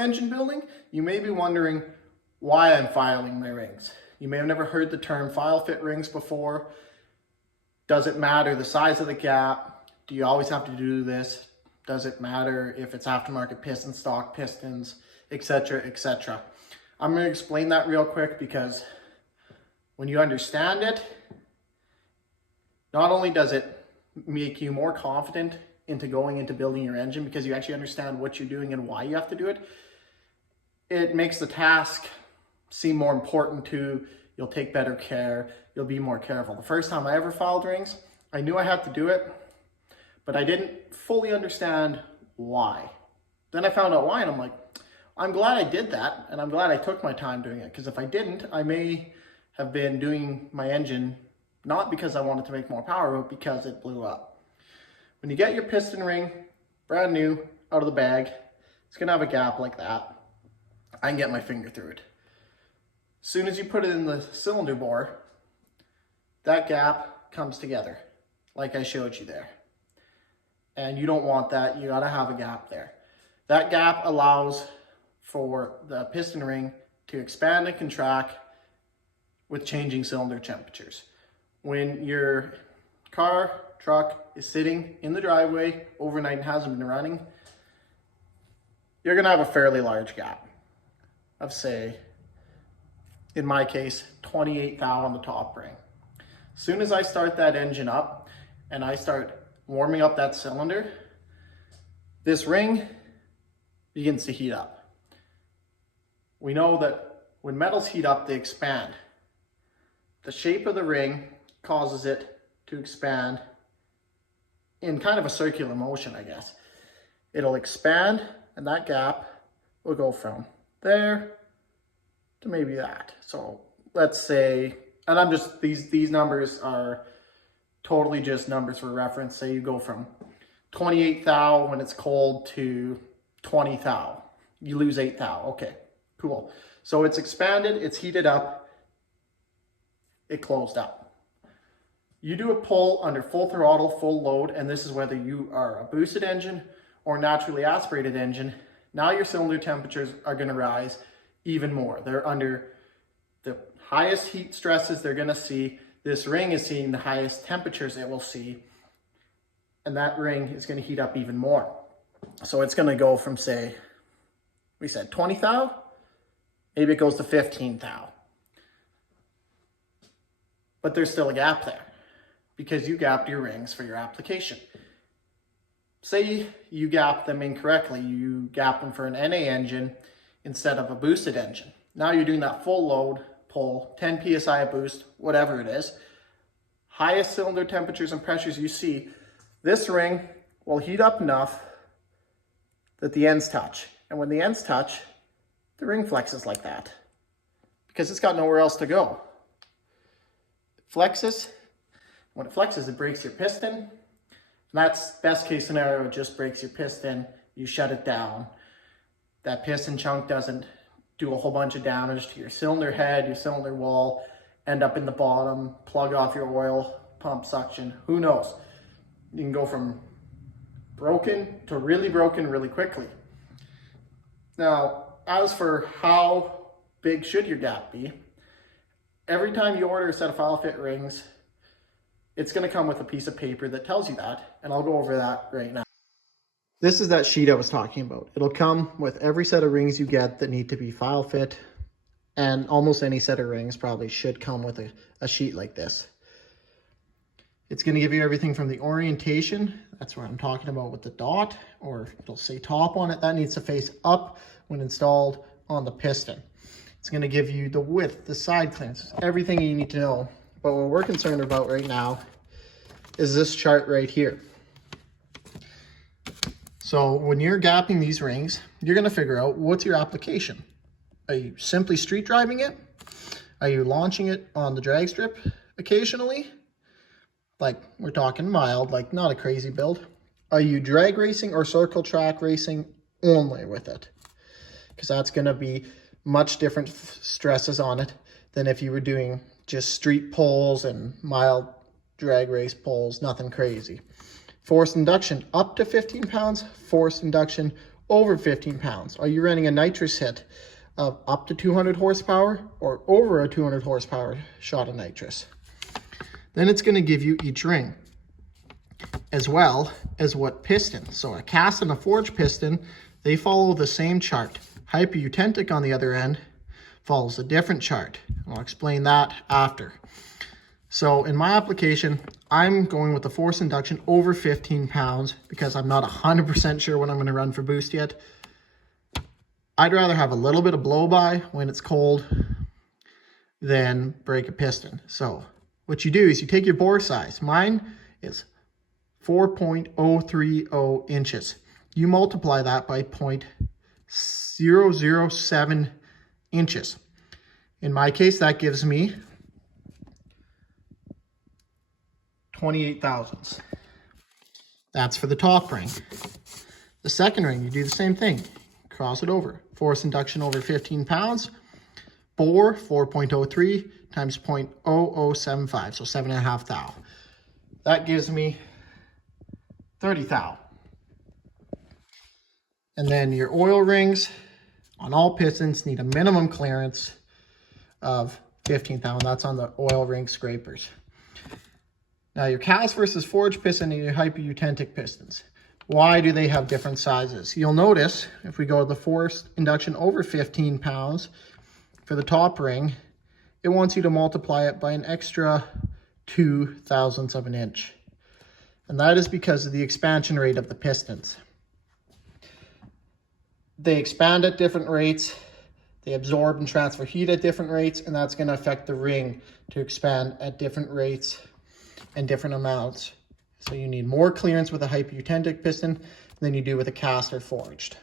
engine building, you may be wondering why I'm filing my rings. You may have never heard the term file fit rings before. Does it matter the size of the gap? Do you always have to do this? Does it matter if it's aftermarket piston, stock pistons, etc., etc.? I'm going to explain that real quick because when you understand it, not only does it make you more confident into going into building your engine because you actually understand what you're doing and why you have to do it, it makes the task seem more important too. You'll take better care. You'll be more careful. The first time I ever filed rings, I knew I had to do it, but I didn't fully understand why. Then I found out why, and I'm like, I'm glad I did that, and I'm glad I took my time doing it, because if I didn't, I may have been doing my engine not because I wanted to make more power, but because it blew up. When you get your piston ring, brand new, out of the bag, it's gonna have a gap like that. I can get my finger through it. As soon as you put it in the cylinder bore, that gap comes together, like I showed you there. And you don't want that, you gotta have a gap there. That gap allows for the piston ring to expand and contract with changing cylinder temperatures. When your car, truck is sitting in the driveway overnight and hasn't been running, you're gonna have a fairly large gap of, say, in my case, 28 thou on the top ring. As soon as I start that engine up and I start warming up that cylinder, this ring begins to heat up. We know that when metals heat up, they expand. The shape of the ring causes it to expand in kind of a circular motion, I guess. It'll expand, and that gap will go from there to maybe that. So let's say, and I'm just, these numbers are totally just numbers for reference. Say you go from 28 thou when it's cold to 20 thou. You lose 8 thou. Okay, cool. So it's expanded, it's heated up, it closed up. You do a pull under full throttle, full load, and this is whether you are a boosted engine or naturally aspirated engine. Now your cylinder temperatures are going to rise even more. They're under the highest heat stresses they're going to see. This ring is seeing the highest temperatures it will see, and that ring is going to heat up even more. So it's going to go from, say, we said 20 thou, maybe it goes to 15 thou. But there's still a gap there because you gapped your rings for your application. Say you gap them incorrectly. You gap them for an NA engine instead of a boosted engine. Now you're doing that full load pull, 10 PSI boost, whatever it is. Highest cylinder temperatures and pressures you see, this ring will heat up enough that the ends touch. And when the ends touch, the ring flexes like that because it's got nowhere else to go. It flexes. When it flexes, it breaks your piston. And that's best case scenario, it just breaks your piston. You shut it down. That piston chunk doesn't do a whole bunch of damage to your cylinder head, your cylinder wall, end up in the bottom, plug off your oil, pump suction, who knows. You can go from broken to really broken really quickly. Now, as for how big should your gap be, every time you order a set of file fit rings, it's going to come with a piece of paper that tells you that, and I'll go over that right now. This is that sheet I was talking about. It'll come with every set of rings you get that need to be file fit, and almost any set of rings probably should come with a sheet like this. It's going to give you everything from the orientation, that's what I'm talking about with the dot, or it'll say top on it, that needs to face up when installed on the piston. It's going to give you the width, the side clearances, everything you need to know. But what we're concerned about right now is this chart right here. So when you're gapping these rings, you're going to figure out what's your application. Are you simply street driving it? Are you launching it on the drag strip occasionally? Like we're talking mild, like not a crazy build. Are you drag racing or circle track racing only with it? Because that's going to be much different stresses on it than if you were doing just street pulls and mild drag race pulls, nothing crazy. Forced induction up to 15 pounds, forced induction over 15 pounds? Are you running a nitrous hit of up to 200 horsepower or over a 200 horsepower shot of nitrous? Then it's going to give you each ring, as well as what piston. So a cast and a forged piston, they follow the same chart. Hypotentic on the other end follows a different chart. I'll explain that after. So in my application, I'm going with the force induction over 15 pounds because I'm not 100% sure what I'm going to run for boost yet. I'd rather have a little bit of blow by when it's cold than break a piston. So what you do is you take your bore size. Mine is 4.030 inches. You multiply that by 0.007 inches. In my case, that gives me 28 thousandths. That's for the top ring. The second ring, you do the same thing. Cross it over. Force induction over 15 pounds. Bore 4.03 times 0.0075, so 7.5 thou. That gives me 30 thou. And then your oil rings on all pistons need a minimum clearance of 15 thou. That's on the oil ring scrapers. Now your cast versus forged piston and your hypotentic pistons. Why do they have different sizes? You'll notice if we go to the force induction over 15 pounds for the top ring, it wants you to multiply it by an extra 2 thousandths of an inch. And that is because of the expansion rate of the pistons. They expand at different rates, they absorb and transfer heat at different rates, and that's going to affect the ring to expand at different rates and different amounts. So you need more clearance with a hypotentic piston than you do with a cast or forged.